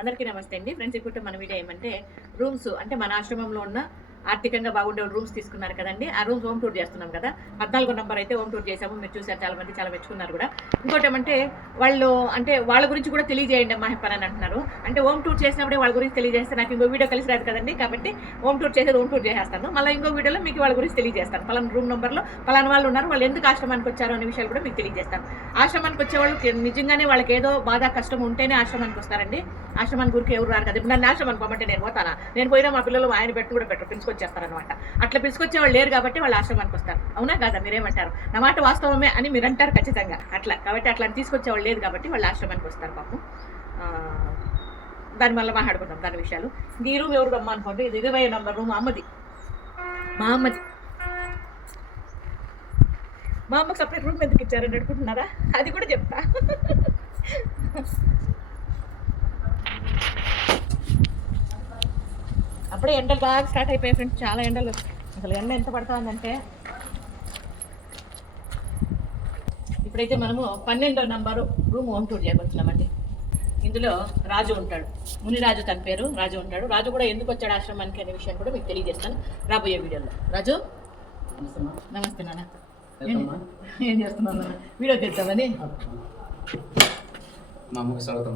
అందరికీ నమస్తే అండి ఫ్రెండ్స్. ఇప్పుడు మన వీడియో ఏమంటే రూమ్స్ అంటే మన ఆశ్రమంలో ఉన్న ఆర్థికంగా బాగుండే రూమ్స్ తీసుకున్నారు కదండి. ఆ రూమ్స్ హోమ్ టూర్ చేస్తున్నాం కదా. 14 నంబర్ అయితే హోమ్ టూర్ చేసాము. మీరు చూసారు, చాలా మంది చాలా మెచ్చుకున్నారు కూడా. ఇంకోటి ఏమంటే వాళ్ళు అంటే వాళ్ళ గురించి కూడా తెలియజేయండి అమ్మా పని అని అంటున్నారు. అంటే హోమ్ టూర్ చేసినప్పుడే వాళ్ళ గురించి తెలియజేస్తే నాకు ఇంకో వీడియో కలిసి రాదు కదండి. కాబట్టి హోమ్ టూర్ చేసేది హోమ్ టూర్ చేసేస్తాను. మళ్ళీ ఇంకో వీడియోలో మీకు వాళ్ళ గురించి తెలియజేస్తాను. పలానా రూమ్ నెంబర్లో పలానా వాళ్ళు ఉన్నారు, వాళ్ళు ఎందుకు ఆశ్రమానికి వచ్చారు అనే విషయాలు కూడా మీకు తెలియజేస్తాను. ఆశ్రమానికి వచ్చేవాళ్ళు నిజంగానే వాళ్ళకి ఏదో బాధ కష్టం ఉంటేనే ఆశ్రమానికి వస్తారండి. ఆశ్రమానికి ఊరికి ఎవరు రారు కదా. ఇప్పుడు నన్ను ఆశ్రమానికి పోమంటే నేను పోతానా? నేను పోయినా మా పిల్లలు ఆయన పెట్టి కూడా పెట్టరు, పిలుచుకొచ్చేస్తారనమాట. అట్లా పిలుచుకొచ్చే వాళ్ళు లేరు కాబట్టి వాళ్ళు ఆశ్రమానికి వస్తారు. అవునా కాదా? మీరేమంటారు? నా మాట వాస్తవమే అని మీరు అంటారు ఖచ్చితంగా. అట్లా కాబట్టి అట్లా తీసుకొచ్చేవాళ్ళు లేదు కాబట్టి వాళ్ళు ఆశ్రమానికి వస్తారు పాపం. దాని వల్ల మాట్లాడుకుంటాం దాని విషయాలు. ఈ రూమ్ ఎవరు రమ్మా అనుకోండి, ఇది 20 నంబర్ రూమ్ అమ్మది. మా అమ్మది. మా అమ్మకి సపరేట్ రూమ్ ఎందుకు ఇచ్చారని అడుగుతున్నారా? అది కూడా చెప్తా. అప్పుడే ఎండలు బాగా స్టార్ట్ అయిపోయాయి ఫ్రెండ్స్. చాలా ఎండలు. అసలు ఎండ ఎంత పడుతుందంటే ఇప్పుడైతే మనము 12వ నంబరు రూమ్ హోమ్ టూర్ చేయబోతున్నామండి. ఇందులో రాజు ఉంటాడు, మునిరాజు తన పేరు. రాజు ఉంటాడు. రాజు కూడా ఎందుకు వచ్చాడు ఆశ్రమానికి అనే విషయం కూడా మీకు తెలియజేస్తాను రాబోయే వీడియోలో. రాజు నమస్తే నాన్న. ఏం చేస్తున్నాను నాన్న? వీడియో తీద్దామని. మా అమ్మకి స్వాగతం.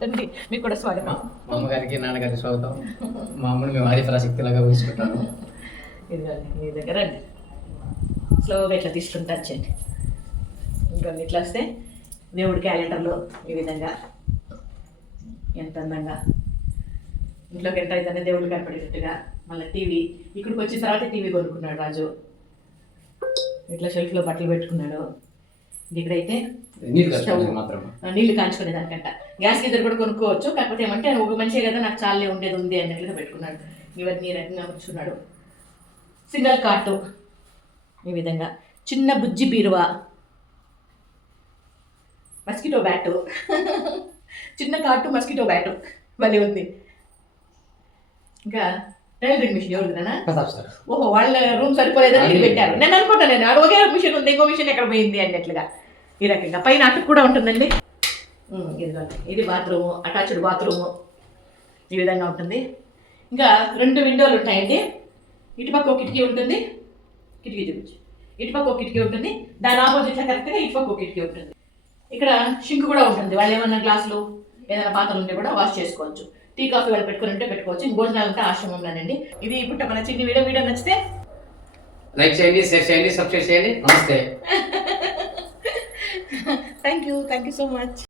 రండి, మీకు కూడా స్వాగతం. మా అమ్మగారికి నాన్నగారికి స్వాగతం. మా అమ్మని మేము ఆదిపరాశక్తిలాగా ఊహించుకుంటాను. ఇదిగోండి, మీ దగ్గర రండి. స్లోగా ఇట్లా తీసుకుంటా వచ్చేయండి. ఇంకొన్ని ఇట్లా వస్తే దేవుడి క్యాలెండర్లో ఈ విధంగా ఎంత అందంగా ఇంట్లోకి ఎంటర్ అయితేనే దేవుడు కనపడేటట్టుగా. మళ్ళీ టీవీ ఇక్కడికి వచ్చిన తర్వాత టీవీ కొనుక్కున్నాడు రాజు. ఇట్లా షెల్ఫ్లో బట్టలు పెట్టుకున్నాడు. ఇక్కడైతే నీళ్లు కాంచుకునే దానికంట గ్యాస్ గీజర్ కూడా కొనుక్కోవచ్చు. కాకపోతే ఏమంటే ఒక మనిషే కదా, నాకు చాలే ఉండేది ఉంది అన్నట్లుగా పెట్టుకున్నాడు. ఇవన్నీ రకంగా ఉంచుకున్నాడు. సింగల్ కాటు ఈ విధంగా, చిన్న బుజ్జి బీరువా, మస్కిటో బ్యాటు, చిన్న కాటు మస్కిటో బ్యాటు మళ్ళీ ఉంది. ఇంకా టైలరింగ్ మిషన్ ఎవరిదినా? ఓహో, వాళ్ళ రూమ్ సరిపోలేదని ఇది పెట్టారు. నేను అనుకుంటాను, నేను ఒకే మిషన్ ఉంది, ఇంకో మిషన్ ఎక్కడ పోయింది అన్నట్లుగా. ఈ రకంగా పైన అటుకు కూడా ఉంటుందండి. ఇదిగోండి, ఇది బాత్రూము, అటాచ్డ్ బాత్రూము ఈ విధంగా ఉంటుంది. ఇంకా 2 విండోలు ఉంటాయండి. ఇటుపక్క ఒక కిటికీ ఉంటుంది, కిటికీ చూపించి ఇటుపక్క ఒక కిటికీ ఉంటుంది. దాని ఆపోజిట్లో కరెక్ట్గా ఇటుపక్క ఒక కిటికీ ఉంటుంది. ఇక్కడ షింక్ కూడా ఉంటుంది. వాళ్ళు ఏమన్నా గ్లాసులు ఏదైనా పాత్రలు ఉంటే కూడా వాష్ చేసుకోవచ్చు. టీ కాఫీ వాళ్ళు పెట్టుకుని ఉంటే పెట్టుకోవచ్చు. భోజనాలంతా ఆశ్రమంలోనండి. ఇది ఇప్పుడు మన చిన్న వీడియో నచ్చితే లైక్ చేయండి, షేర్ చేయండి, సబ్స్క్రైబ్ చేయండి. నమస్తే. Thank you so much.